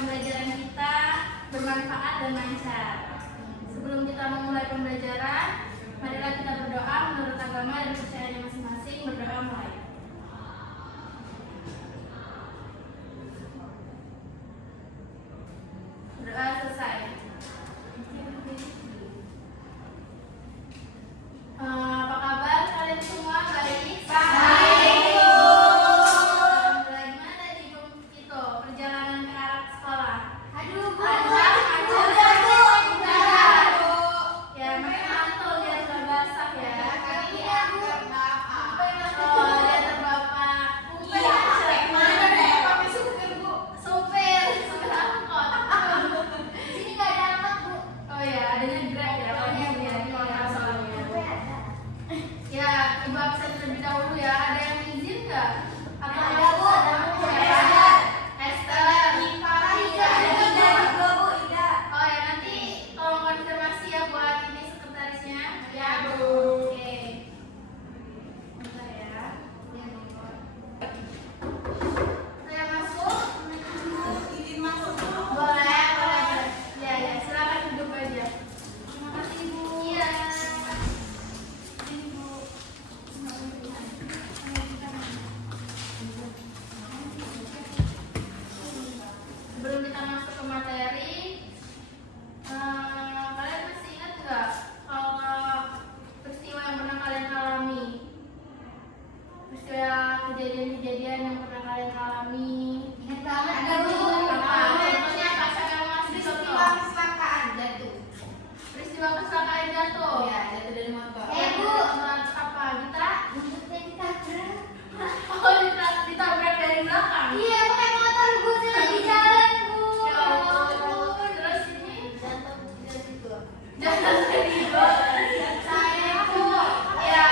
pembelajaran kita bermanfaat dan lancar. Sebelum kita memulai pembelajaran, marilah kita berdoa menurut agama dan kepercayaannya masing-masing. Berdoa mulai. Berdoa selesai. Apa kabar kalian semua? Baik? Baik. Gimana tadi itu perjalanan ke arah sekolah? Aduh, Bu. Ya, makanya mantul biar nggak basah ya. Iya, Bu. Oh, dia terbapak. Iya. Mana deh? Pakai supir, Bu. Supir angkot. Sini nggak ada angkot, Bu. Oh ya, adanya Grab ya. Oh iya, di kota soalnya. Ya, Ibu absen terlebih dahulu ya. Ada yang izin nggak? Atau Ada, Bu. Esther. Ida. Oh ya, nanti tolong konfirmasi ya buat ini sekretarisnya. Ya, Bu. Oke. Bentar ya. Saya masuk. Boleh. Ya, silakan duduk aja. Terima kasih, Bu. Iya. Ini, Bu. Sebelum kita masuk ke materi, kalian masih ingat nggak kalau peristiwa yang pernah kalian alami? Peristiwa kejadian-kejadian yang pernah kalian alami? Ingat banget, ada, Bu. Apa? Contohnya apa? Saya mau ngasih contoh. Peristiwa kecelakaan jatuh. Jatuh dari motor. Bu. Apa? Kita? Buntutnya ditabrak. Oh, ditabrak dari belakang. Iya, pakai motor, Bu. Saya lagi jalan, Bu. Ya Allah. Terus ini Jatuh dari situ. jatuh dari belakang. Saya, Bu. Ya,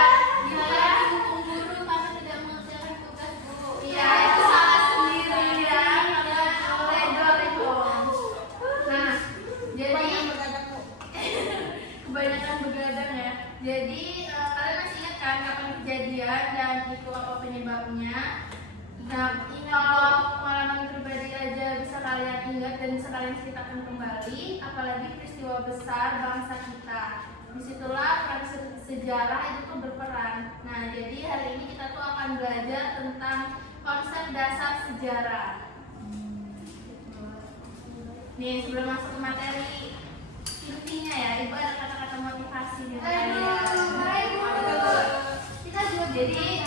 gimana? Dukung guru karena tidak mengerjakan tugas, Bu. Iya, itu salah sendiri ya. Karena koridor itu. Nah, jadi kebanyakan begadang ya. Jadi kalian masih ingat kan kapan kejadian dan itu apa penyebabnya? Nah, kalau pengalaman pribadi aja bisa kalian ingat dan bisa kalian ceritakan kembali, apalagi peristiwa besar bangsa kita. Disitulah peran sejarah itu tuh berperan. Nah, jadi hari ini kita tuh akan belajar tentang konsep dasar sejarah. Nih, sebelum masuk ke materi intinya ya, Ibu ada kata-kata motivasi nih. Kita juga Jadi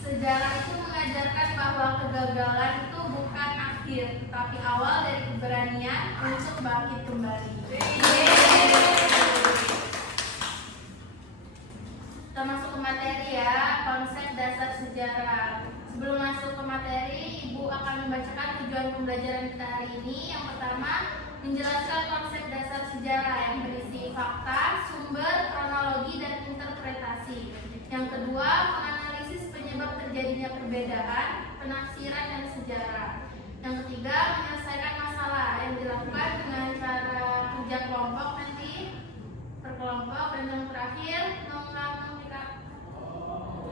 sejarah itu mengajarkan bahwa kegagalan itu bukan akhir, tetapi awal dari keberanian untuk bangkit kembali. Kita masuk ke materi ya, konsep dasar sejarah. Sebelum masuk ke materi, Ibu akan membacakan tujuan pembelajaran kita hari ini. Yang pertama, menjelaskan konsep dasar sejarah yang berisi fakta, sumber, kronologi, dan interpretasi. Yang kedua, menganalisis penyebab terjadinya perbedaan, penafsiran, dan sejarah. Yang ketiga, menyelesaikan masalah yang dilakukan dengan cara kerja kelompok nanti per kelompok.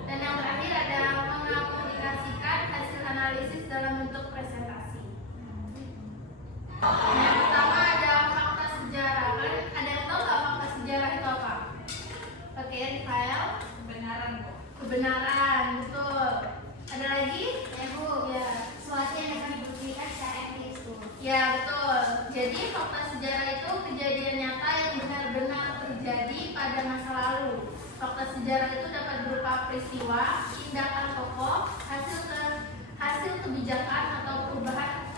Dan yang terakhir ada mengaplikasikan hasil analisis dalam bentuk presentasi. Yang pertama ada fakta sejarah. Kalian ada yang tahu nggak fakta sejarah itu apa? Oke, di file. Kebenaran, betul. Ada lagi? Ya, Bu. Ya. Sesuatu yang dapat dibuktikan secara empiris, Bu. Ya, betul. Jadi fakta sejarah itu kejadian nyata yang benar-benar terjadi pada masa lalu. Fakta sejarah itu dapat berupa peristiwa, tindakan tokoh, hasil kebijakan atau perubahan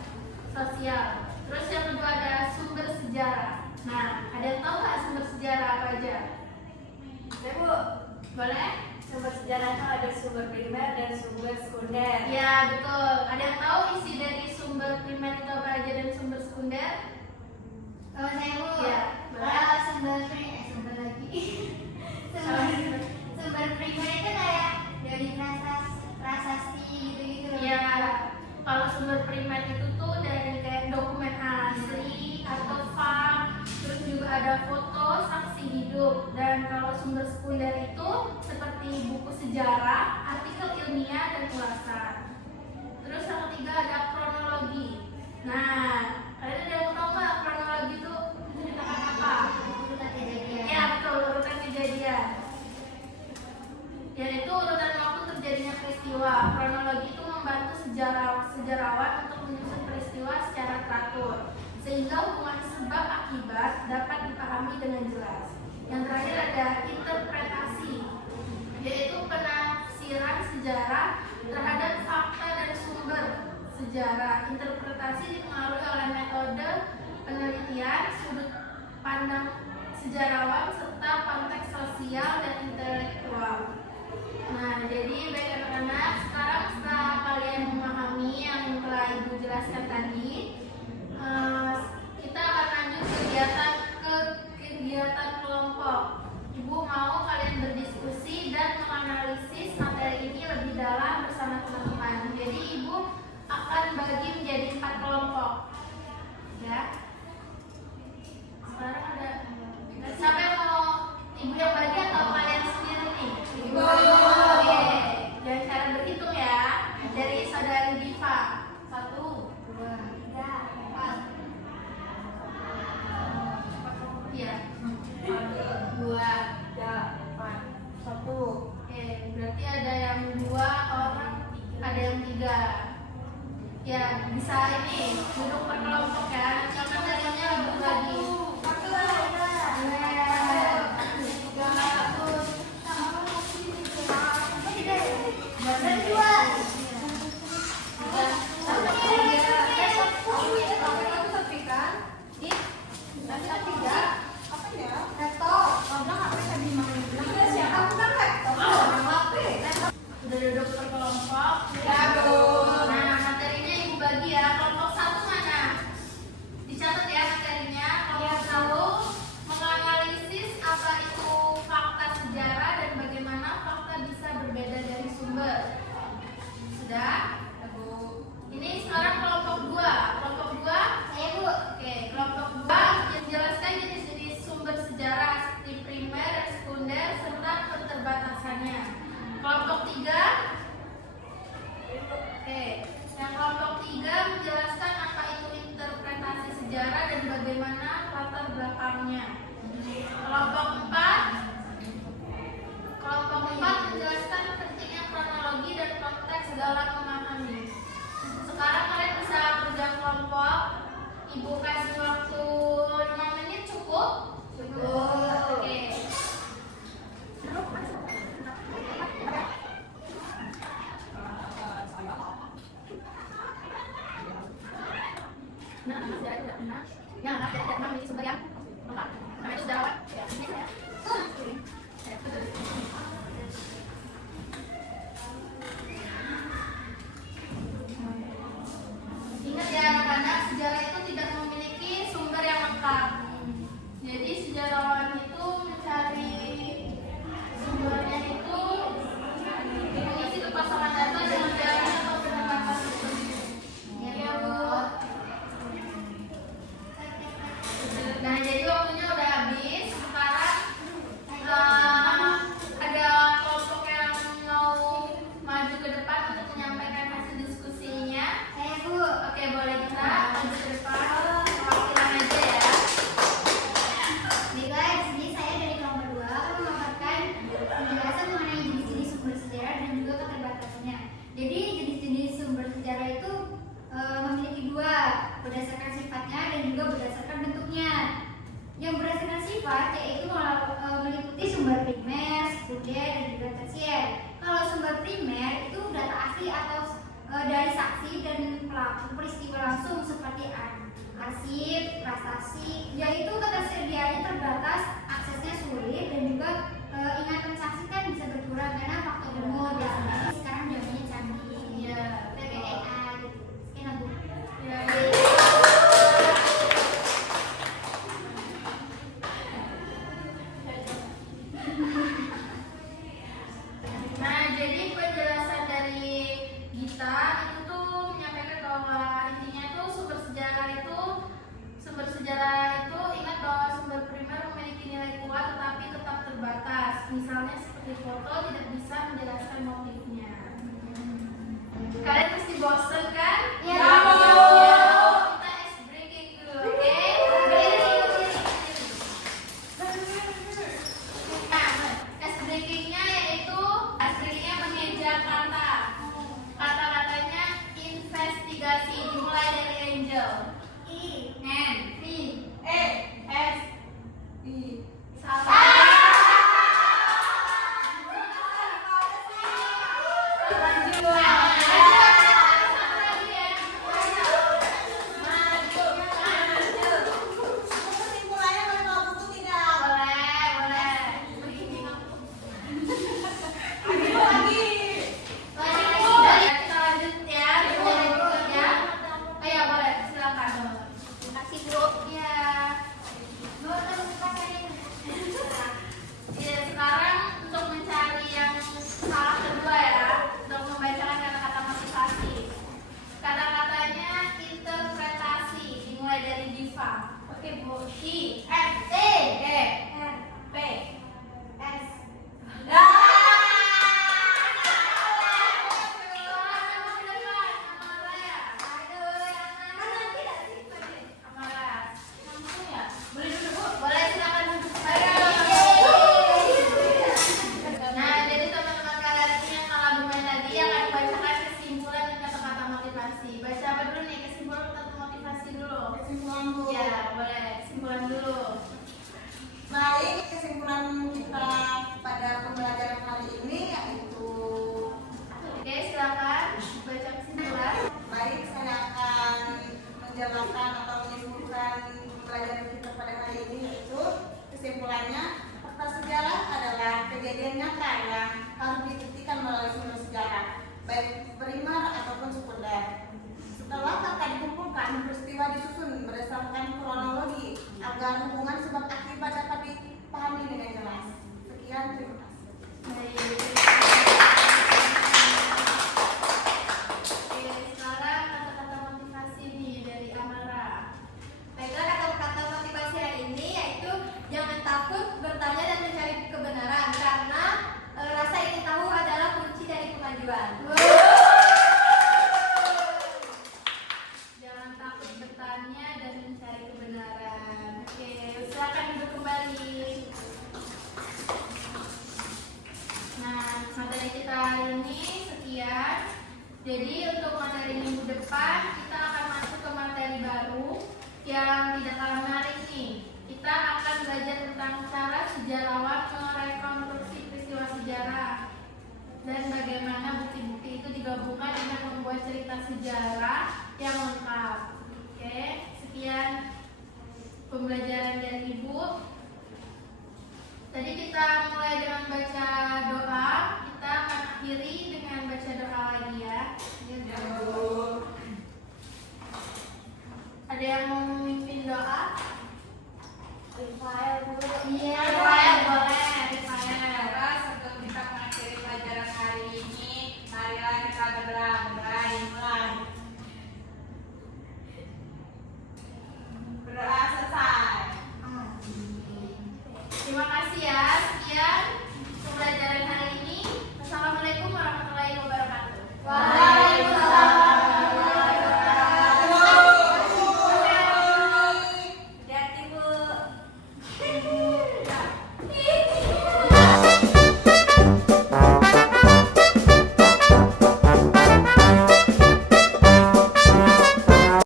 sosial. Terus yang kedua ada sumber sejarah. Nah, ada yang tahu nggak sumber sejarah apa aja? Ya, Bu. Boleh? Sumber sejarah itu ada sumber primer dan sumber sekunder. Ya, betul. Ada yang tahu isi dari sumber primer itu apa aja dan sumber sekunder? Kalau saya, Bu. Ya, boleh. Kalau sumber primer itu kayak dari prasasti gitu-gitu. Ya, kalau sumber primer itu tuh dari kayak dokumen asli atau fak, terus juga ada foto saksi hidup. Dan kalau sumber sekunder itu seperti buku sejarah, artikel ilmiah, dan ulasan. Terus yang ketiga ada kronologi. Nah, dipahami dengan jelas. Yang terakhir ada interpretasi, yaitu penafsiran sejarah terhadap fakta dan sumber sejarah. Interpretasi dipengaruhi oleh metode penelitian, sudut pandang sejarawan, serta konteks sosial dan intelektual. Nah, jadi baik anak-anak, sekarang setelah kalian memahami yang telah Ibu jelaskan tadi, kita akan lanjut ke kegiatan kelompok. Ibu mau kalian berdiskusi dan menganalisis materi ini lebih dalam bersama teman-teman. Jadi Ibu akan bagi menjadi 4 kelompok. Ya. Sekarang ada siapa yang mau Ibu yang bagi atau kalian sendiri nih? Ibu. Oke. Dan cara berhitung ya. Dari saudari Diva. 1, 2, 3, 4. Iya. 2, 4, 1. Oke, berarti ada yang 2 orang, ada yang 3. Ya, bisa ini duduk per kelompok ya. Karena materinya lebih bagi. Udah duduk per kelompok. Nah, materinya Ibu bagi ya. Kelompok 1 mana? Dicatat ya materinya. Kelompok 1 menganalisis apa itu fakta sejarah dan bagaimana fakta bisa berbeda dari sumber. Sudah? Bu. Ini sekarang kelompok 2. Kelompok 2? Saya Bu. Oke, kelompok 2 menjelaskan jenis-jenis sumber sejarah seperti primer, sekunder, serta keterbatasannya. Kelompok 3. Oke, yang kelompok 3 menjelaskan apa itu interpretasi sejarah dan bagaimana latar belakangnya. Kelompok 4 menjelaskan pentingnya kronologi dan konteks dalam memahami. Sekarang kalian bisa kerja kelompok. Ibu kasih waktu 5 menit cukup? Cukup. Oke. Ingat ya anak-anak, sejarah itu tidak memiliki sumber yang lengkap. Jadi sejarawan itu mencari sumbernya itu mengisi kekosongan data dengan dalil atau pendekatan tertentu. Ya Bu. Nah, jadi waktunya udah habis. Sekarang ada kelompok yang mau maju ke depan untuk menyampaikan hasil diskusinya. Saya Bu. Oke, boleh kita maju ke depan. Perwakilan aja ya. Baiklah, di sini saya dari kelompok 2 akan memaparkan penjelasan mengenai jenis-jenis sumber sejarah dan juga keterbatasannya. Jadi jenis-jenis sumber sejarah itu memiliki 2, berdasarkan sifatnya dan juga berdasarkan bentuknya. Yang berdasarkan sifat yaitu meliputi sumber primer, sekunder, dan juga tersier. Kalau sumber primer itu data asli atau dari saksi dan pelaku peristiwa langsung seperti arsip, prestasi, yaitu ketersediaannya terbatas, aksesnya sulit, dan juga ingatan saksi kan bisa berkurang karena faktor umur biasanya sekarang zamannya canggih, Ya. PPA gitu. Sekian Bu. Ya. Nah, jadi penjelasan dari Gita itu tuh menyampaikan bahwa intinya tuh sumber sejarah itu ingat bahwa sumber primer memiliki nilai kuat tetapi tetap terbatas. Misalnya seperti foto tidak bisa menjelaskan motifnya. Kalian pasti bosen kan? Ya. Kita ice breaking dulu, oke? Nah, ice breakingnya yaitu mengeja kata. Kata-katanya investigasi. Dimulai dari Angel. I, N, I, S, I, Oke, Bu. I, F, T, E, R, P, S. Aduh, yang mana? Kan nanti tak simpan deh. Amaras. langsung ya. Boleh duduk Bu? Boleh silakan duduk saja. Nah, jadi teman-teman kalian ini yang telah bermain tadi akan membacakan kesimpulan dan kata-kata motivasi. Baca apa dulu nih? Kesimpulan atau motivasi dulu? Kesimpulan Bu. Ya, boleh. Kesimpulan dulu. Baik, kesimpulan kita pada pembelajaran hari ini yaitu Oke, silakan baca kesimpulan. baik, saya akan menjelaskan atau menyimpulkan pembelajaran kita pada hari ini yaitu kesimpulannya fakta sejarah adalah kejadian nyata yang harus dibuktikan melalui sumber sejarah baik primer ataupun sekunder. Setelah fakta dikumpulkan, peristiwa disusun berdasarkan kronologi agar hubungan sebab akibat dapat dipahami dengan jelas. Sekian, terima kasih. Baik. Oke, sekarang kata-kata motivasi nih dari Amara. Baiklah, kata-kata motivasi hari ini yaitu jangan takut bertanya dan mencari kebenaran karena rasa ingin tahu adalah kunci dari kemajuan. Jangan takut bertanya dan mencari kebenaran. Oke, silakan duduk kembali. Nah, materi kita hari ini sekian. Jadi untuk materi minggu depan kita akan masuk ke materi baru yang tidak kalah menarik nih. Kita akan belajar tentang cara sejarawan merekonstruksi peristiwa sejarah dan bagaimana bukti-bukti itu digabungkan dengan membuat cerita sejarah yang lengkap. Oke, sekian pembelajaran dari Ibu. Tadi kita mulai dengan baca doa, kita akan akhiri dengan baca doa lagi ya. Ada yang mau memimpin doa? Rafael, Bu. Iya.